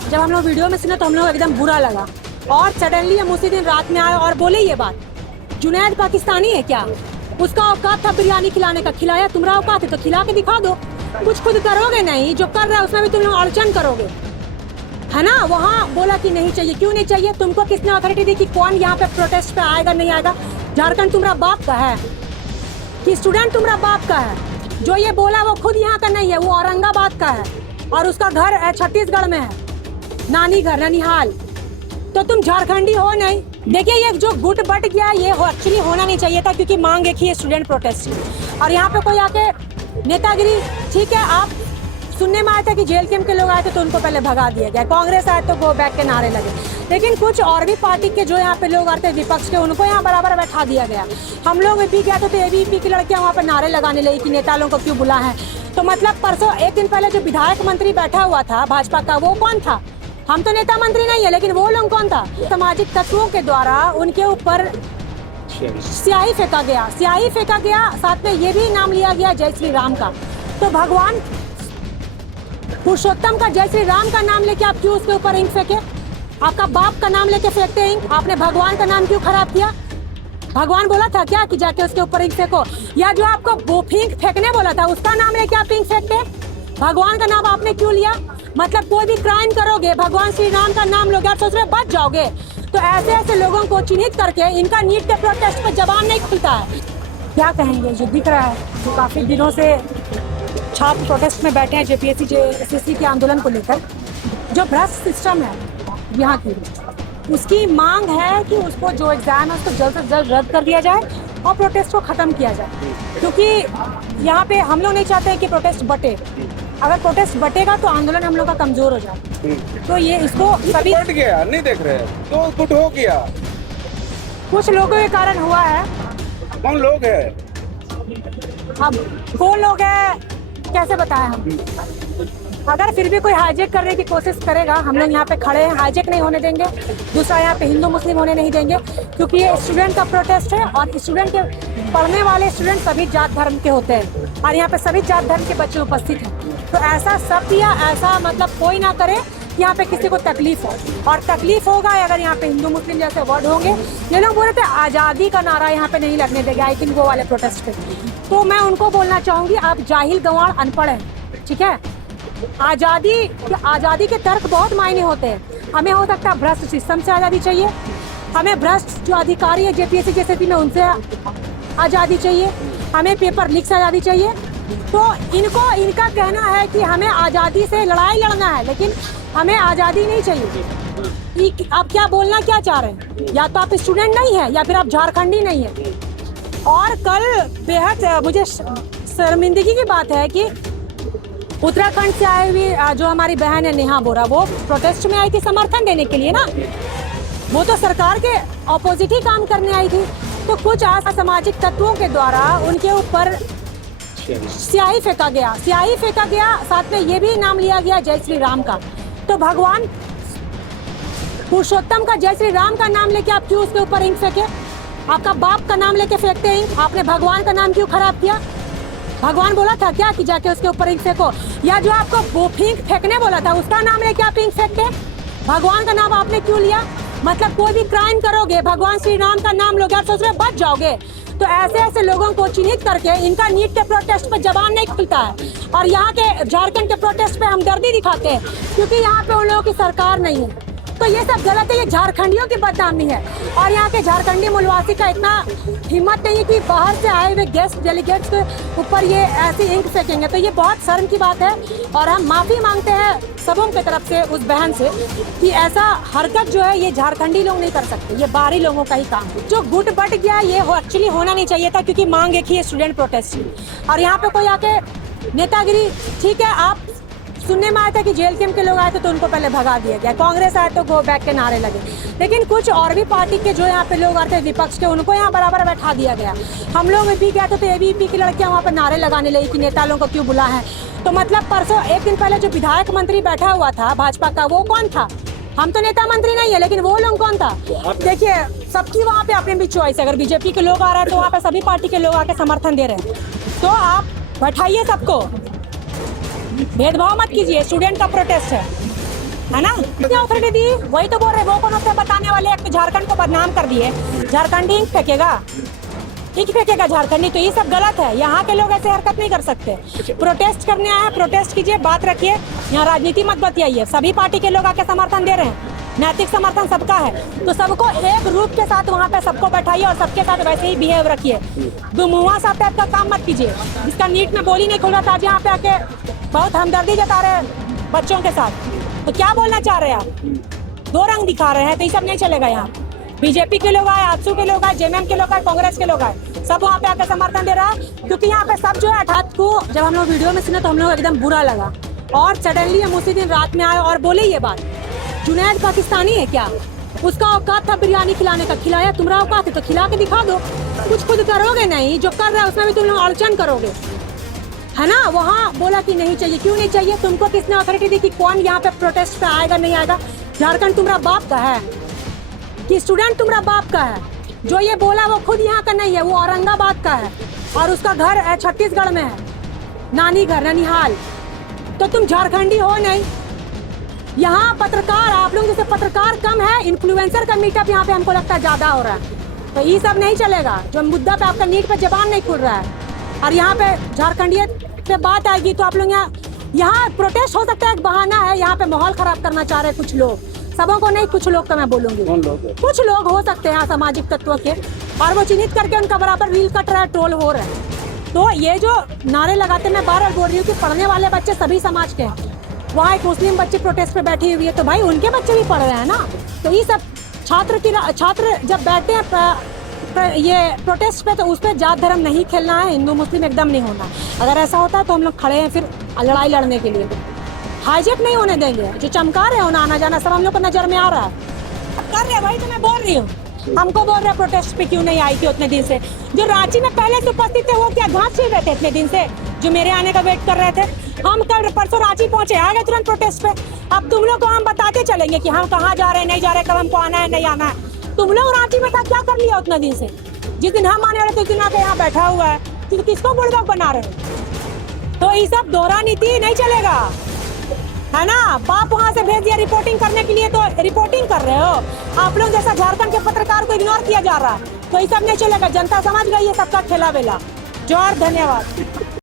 जब हम लोग वीडियो में सुने तो हम लोग एकदम बुरा लगा, और सडनली हम उसी दिन रात में आए और बोले ये बात। जुनैद पाकिस्तानी है क्या? उसका औकात था बिरयानी खिलाने का, खिलाया? तुम्हारा औकात है तो खिला के दिखा दो। कुछ खुद करोगे नहीं, जो कर रहा है उसमें भी तुम लोग अड़चन करोगे, है ना। वहाँ बोला कि नहीं चाहिए। क्यों नहीं चाहिए? तुमको किसने अथॉरिटी दी कि कौन यहाँ पे प्रोटेस्ट पे आएगा नहीं आएगा? झारखंड तुम्हारा बाप का है कि स्टूडेंट तुम्हारा बाप का है? जो ये बोला वो खुद यहाँ का नहीं है, वो औरंगाबाद का है और उसका घर छत्तीसगढ़ में है, नानी घर ननिहाल। तो तुम झारखंडी हो नहीं। देखिए ये जो गुट बट गया ये एक्चुअली होना नहीं चाहिए था, क्योंकि मांग एक ही है, स्टूडेंट प्रोटेस्ट की। और यहाँ पे कोई आके नेतागिरी, ठीक है, आप सुनने में आया था कि जेएलकेएम के लोग आए थे तो उनको पहले भगा दिया गया, कांग्रेस आए तो गो बैक के नारे लगे, लेकिन कुछ और भी पार्टी के जो यहाँ पे लोग आते हैं विपक्ष के, उनको यहाँ बराबर बैठा दिया गया। हम लोग भी गए थे तो एबीवीपी की लड़कियाँ वहाँ पर नारे लगाने लगी कि नेता लोगों को क्यों बुला है। तो मतलब परसों एक दिन पहले जो विधायक मंत्री बैठा हुआ था भाजपा का, वो कौन था? हम तो नेता मंत्री नहीं है, लेकिन वो लोग कौन था? सामाजिक तत्वों के द्वारा उनके ऊपर स्याही फेंका गया, स्याही फेंका गया, साथ में ये भी नाम लिया गया जय श्री राम का। तो भगवान पुरुषोत्तम का जय श्री राम का नाम लेके आप क्यों उसके ऊपर इंक फेंके? आपका बाप का नाम लेके फेंकते इंक, आपने भगवान का नाम क्यों खराब किया? भगवान बोला था क्या कि जाके उसके ऊपर इंक फेंको? या जो आपको वो फेंकने बोला था उसका नाम लेके आप इंक फेंकते? भगवान का नाम आपने क्यों लिया? मतलब कोई भी क्राइम करोगे, भगवान श्री राम का नाम लोगे, आप सोच रहे बच जाओगे। तो ऐसे ऐसे लोगों को चिन्हित करके इनका नीट के प्रोटेस्ट पर जवाब नहीं खुलता है। क्या कहेंगे? जो दिख रहा है, जो काफी दिनों से छात्र प्रोटेस्ट में बैठे हैं जेपीएससी जेएसएससी के आंदोलन को लेकर, जो भ्रष्ट सिस्टम है यहाँ की, उसकी मांग है कि उसको जो एग्जाम है उसको जल्द से जल्द रद्द कर दिया जाए और प्रोटेस्ट को खत्म किया जाए। क्योंकि यहाँ पे हम लोग नहीं चाहते हैं कि प्रोटेस्ट बटे। अगर प्रोटेस्ट बटेगा तो आंदोलन हम लोग का कमजोर हो जाए। तो ये इसको सभी बट गया नहीं देख रहे तो कुछ हो गया, कुछ लोगों के कारण हुआ है। कौन लोग है? अब कौन लोग है कैसे बताएं हम? अगर फिर भी कोई हाईजेक करने की कोशिश करेगा, हम लोग यहाँ पे खड़े हैं, हाईजेक नहीं होने देंगे। दूसरा, यहाँ पे हिंदू मुस्लिम होने नहीं देंगे, क्योंकि ये स्टूडेंट का प्रोटेस्ट है और स्टूडेंट के पढ़ने वाले स्टूडेंट सभी जात धर्म के होते हैं और यहाँ पे सभी जात धर्म के बच्चे उपस्थित हैं। तो ऐसा शब्द या ऐसा मतलब कोई ना करे कि यहाँ पे किसी को तकलीफ हो, और तकलीफ होगा अगर यहाँ पे हिंदू मुस्लिम जैसे वर्ड होंगे। ये लोग बोल रहे थे आज़ादी का नारा यहाँ पे नहीं लगने देगा, आई थिंक वो वाले प्रोटेस्ट पे। तो मैं उनको बोलना चाहूँगी, आप जाहिल गंवार अनपढ़ हैं, ठीक है। आज़ादी के तर्क बहुत मायने होते हैं। हमें हो सकता है भ्रष्ट सिस्टम से आज़ादी चाहिए, हमें भ्रष्ट जो अधिकारी है जेपीएससी जेएसएससी में उनसे आज़ादी चाहिए, हमें पेपर लीक से आज़ादी चाहिए। तो इनका कहना है कि हमें आज़ादी से लड़ाई लड़ना है, लेकिन हमें आज़ादी नहीं चाहिए। आप क्या बोलना क्या चाह रहे हैं? या तो आप स्टूडेंट नहीं है या फिर आप झारखंडी नहीं है। और कल बेहद मुझे शर्मिंदगी की बात है कि उत्तराखंड से आई हुई जो हमारी बहन है नेहा बोरा, वो प्रोटेस्ट में आई थी समर्थन देने के लिए ना, वो तो सरकार के ऑपोजिट ही काम करने आई थी। तो कुछ असामाजिक तत्वों के द्वारा उनके ऊपर स्याही फेंका गया, स्याही फेंका गया, साथ में ये भी नाम लिया गया जय श्री राम का। तो भगवान पुरुषोत्तम का जय श्री राम का नाम लेके आप क्यों उसके ऊपर इंक फेंके? आपका बाप का नाम लेके फेंकते हैं इंक, आपने भगवान का नाम क्यों खराब किया? भगवान बोला था क्या कि जाके उसके ऊपर इंक फेंको? या जो आपको वो फेंकने बोला था उसका नाम लेके आप इंक फेंकते? भगवान का नाम आपने क्यों लिया? मतलब कोई भी क्राइम करोगे, भगवान श्री राम का नाम लोगे, आप सोच रहे बच जाओगे। तो ऐसे ऐसे लोगों को चिन्हित करके इनका नीट के प्रोटेस्ट पर जवाब नहीं खुलता है। और यहाँ के झारखंड के प्रोटेस्ट पे हमदर्दी दिखाते हैं, क्योंकि यहाँ पे उन लोगों की सरकार नहीं है। तो ये सब गलत है, ये झारखंडियों की बदनामी है। और यहाँ के झारखंडी मूलवासी का इतना हिम्मत नहीं है कि बाहर से आए हुए गेस्ट डेलीगेट्स के ऊपर ये ऐसी इंक फेंकेंगे। तो ये बहुत शर्म की बात है और हम माफ़ी मांगते हैं सबों की तरफ से उस बहन से कि ऐसा हरकत जो है ये झारखंडी लोग नहीं कर सकते, ये बाहरी लोगों का ही काम है। जो गुट बट गया ये एक्चुअली होना नहीं चाहिए था, क्योंकि मांग एक ही है, स्टूडेंट प्रोटेस्ट की। और यहाँ पे कोई आके नेतागिरी, ठीक है, आप सुनने में आया था कि जेएलकेएम के लोग आए थे तो उनको पहले भगा दिया गया, कांग्रेस आए तो गो बैक के नारे लगे, लेकिन कुछ और भी पार्टी के जो यहाँ पे लोग आते हैं विपक्ष के, उनको यहाँ बराबर बैठा दिया गया। हम लोग भी गए थे तो एबीवीपी की लड़कियाँ वहाँ पर नारे लगाने लगी कि नेता लोगों को क्यों बुला है। तो मतलब परसों एक दिन पहले जो विधायक मंत्री बैठा हुआ था भाजपा का, वो कौन था? हम तो नेता मंत्री नहीं है, लेकिन वो लोग कौन था? देखिए सबकी वहाँ पे अपनी भी चॉइस है। अगर बीजेपी के लोग आ रहे हैं तो वहाँ पे सभी पार्टी के लोग आके समर्थन दे रहे हैं, तो आप बैठाइए सबको, भेदभाव मत कीजिए। स्टूडेंट का प्रोटेस्ट है, है ना? कितनी ऑथोरिटी दी? वही तो बोल रहे, वो कौन होते बताने वाले? एक तो झारखंड को बदनाम कर दिए, झारखंडी इंक फेंकेगा, इंक फेंकेगा झारखंडी, तो ये सब गलत है। यहाँ के लोग ऐसे हरकत नहीं कर सकते। प्रोटेस्ट करने आए हैं, प्रोटेस्ट कीजिए, बात रखिए, यहाँ राजनीति मत बतियाइए। सभी पार्टी के लोग आके समर्थन दे रहे हैं, नैतिक समर्थन सबका है, तो सबको एक ग्रुप के साथ वहाँ पे सबको बैठाइए और सबके साथ वैसे ही बिहेव रखिए। दुमुआ साहब टाइप का काम मत कीजिए। जिसका नीट में बोली नहीं खुल रहा था, आज यहाँ पे आके बहुत हमदर्दी जता रहे हैं बच्चों के साथ, तो क्या बोलना चाह रहे हैं आप? दो रंग दिखा रहे हैं, तो ये सब नहीं चलेगा। यहाँ बीजेपी के लोग आए, आजसू के लोग आए, जेएमएम के लोग आए, कांग्रेस के लोग आए, सब वहाँ पे आकर समर्थन दे रहा है, क्योंकि यहाँ पे सब जो है 18 को जब हम लोग वीडियो में सुने तो हम लोग एकदम बुरा लगा, और सडनली हम उसी दिन रात में आए और बोले ये बात। जुनैद पाकिस्तानी है क्या? उसका औकात था बिरयानी खिलाने का, खिलाया? तुम्हारा औकात है तो खिला के दिखा दो। कुछ खुद करोगे नहीं, जो कर रहा है उसमें भी तुम लोग अड़चन करोगे, है ना? वहाँ बोला कि नहीं चाहिए, क्यों नहीं चाहिए? तुमको किसने अथॉरिटी दी कि कौन यहाँ पे प्रोटेस्ट पे आएगा नहीं आएगा? झारखंड तुम्हारा बाप का है कि स्टूडेंट तुम्हारा बाप का है? जो ये बोला वो खुद यहाँ का नहीं है, वो औरंगाबाद का है और उसका घर छत्तीसगढ़ में है, नानी घर ननिहाल। तो तुम झारखंडी हो नहीं। यहाँ पत्रकार, आप लोग जैसे पत्रकार कम है, इन्फ्लुएंसर का मीटअप यहाँ पे हमको लगता है ज्यादा हो रहा है, तो ये सब नहीं चलेगा। जो मुद्दा पे आपका नीट पे जबान नहीं खुल रहा है और यहाँ पे झारखंडियत पे बात आएगी तो आप लोग यहाँ प्रोटेस्ट हो सकता है, एक बहाना है। यहाँ पे माहौल खराब करना चाह रहे हैं कुछ लोग, सबों को नहीं, कुछ लोग का मैं बोलूंगी। कुछ लोग हो सकते हैं सामाजिक तत्वों के, और वो चिन्हित करके उनका बराबर रील कट रहा है, ट्रोल हो रहे हैं। तो ये जो नारे लगाते, मैं बार बार बोल रही हूँ कि पढ़ने वाले बच्चे सभी समाज के हैं। वहाँ एक मुस्लिम बच्ची प्रोटेस्ट पे बैठी हुई है, तो भाई उनके बच्चे भी पढ़ रहे हैं ना। तो ये सब छात्र जब बैठते हैं ये प्रोटेस्ट पे, तो उस पर जात धर्म नहीं खेलना है, हिंदू मुस्लिम एकदम नहीं होना। अगर ऐसा होता है तो हम लोग खड़े हैं फिर लड़ाई लड़ने के लिए। हाईजेक नहीं होने देंगे, जो चमका रहे हो ना आना जाना सब हम लोग को नजर में आ रहा है, कर रहे भाई। तो मैं बोल रही हूँ, हमको बोल रहे प्रोटेस्ट पे क्यों नहीं आई थी उतने दिन से? जो रांची में पहले से उपस्थित थे वो क्या घास छील रहे थे इतने दिन से, जो मेरे आने का वेट कर रहे थे? हम कल परसों रांची पहुंचे, आ गए तुरंत प्रोटेस्ट पे। अब तुम लोग को हम बताते चलेंगे कि हम कहाँ जा रहे हैं, नहीं जा रहे, कब हमको आना है नहीं आना है। तुम लोग रांची में था, क्या कर लिया उतना दिन से? जिस दिन हम आने वाले थे उस दिन आके यहाँ बैठा हुआ है, तो किसको बुड़बक बना रहे हो? तो ये सब दोहरा नीति नहीं चलेगा, है ना? बाप वहाँ से भेज दिया रिपोर्टिंग करने के लिए, तो रिपोर्टिंग कर रहे हो। आप लोग जैसा झारखंड के पत्रकार को इग्नोर किया जा रहा है, तो ये सब नहीं चलेगा। जनता समझ गई है सबका खेला बेला। जोर, धन्यवाद।